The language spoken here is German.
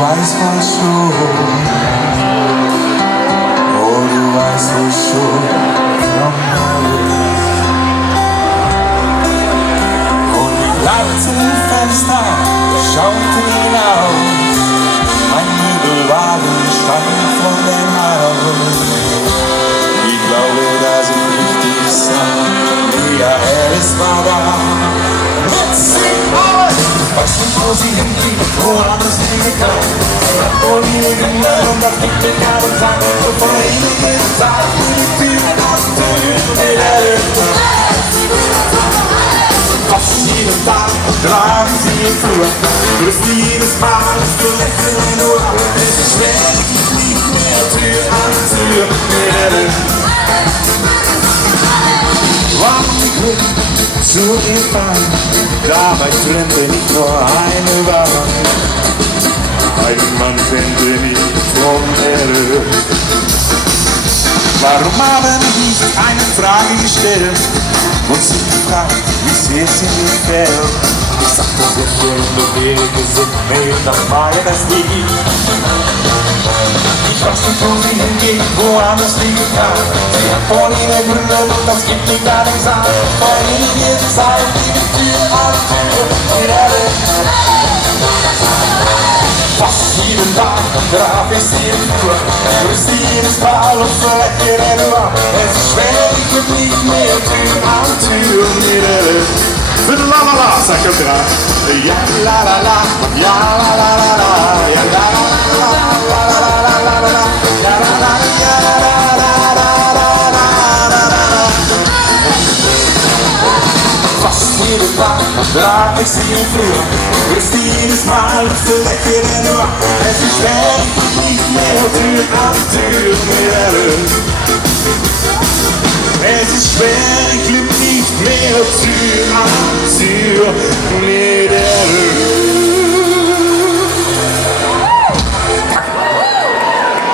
weißt wohl schon, oh, du weißt wohl schon von alles. Und die glatten Fenster schauten hinaus, ein Möbelwagen stand vor dem Haus. Ich glaube, dass ich richtig sah, ja, es war da. Jetzt singt alles! Weiß nicht, wo sie hingeht, woanders hingegangen. Und ihre Kinder und das gibt mir keinen Tag. Und vor einigen Zeit bin ich Tür nach Tür mit fast jeden Tag tragen sie im Flur. Grüßt jedes Mal das Lächeln nur. Es ist schwer, ich nicht mehr Tür an Tür mit warum ich will zu ihr fahren, dabei trennte nicht nur eine Wahl. Ein Mann trennte mich von der Welt. Warum haben ich nicht eine Frage gestellt und sie gefragt, wie sehr sie mir gefällt? Ich sagte, sehr schön, du Wege sind mir, dann war ja das Lied. Ich weiß nicht, wo sie hingeht, woanders liegen kann. Sie hat vor ihnen Gründe und das gibt mir gar nichts an. Vor einiger Zeit liegt die Tür an Tür in der Welt. Fast jeden Tag traf ich sie im Flur. Grüßt jedes Mal und verlächelt nur. Es ist schwer, ich bin nicht mehr Tür an Tür in der Welt. La la la, sagt er gerade. Ja la la la, ja la la la la, ja la la la la la la la la la, ja la la ja la la la la la la. Fast jeden Tag traf ich sie im Flur. Grüßt jedes Mal und verlächelt nur. Es ist schwer, ich bin nicht mehr Tür an Tür mit der Welt. Es ist schwer, ich lieb nicht mehr Tür an Tür mit der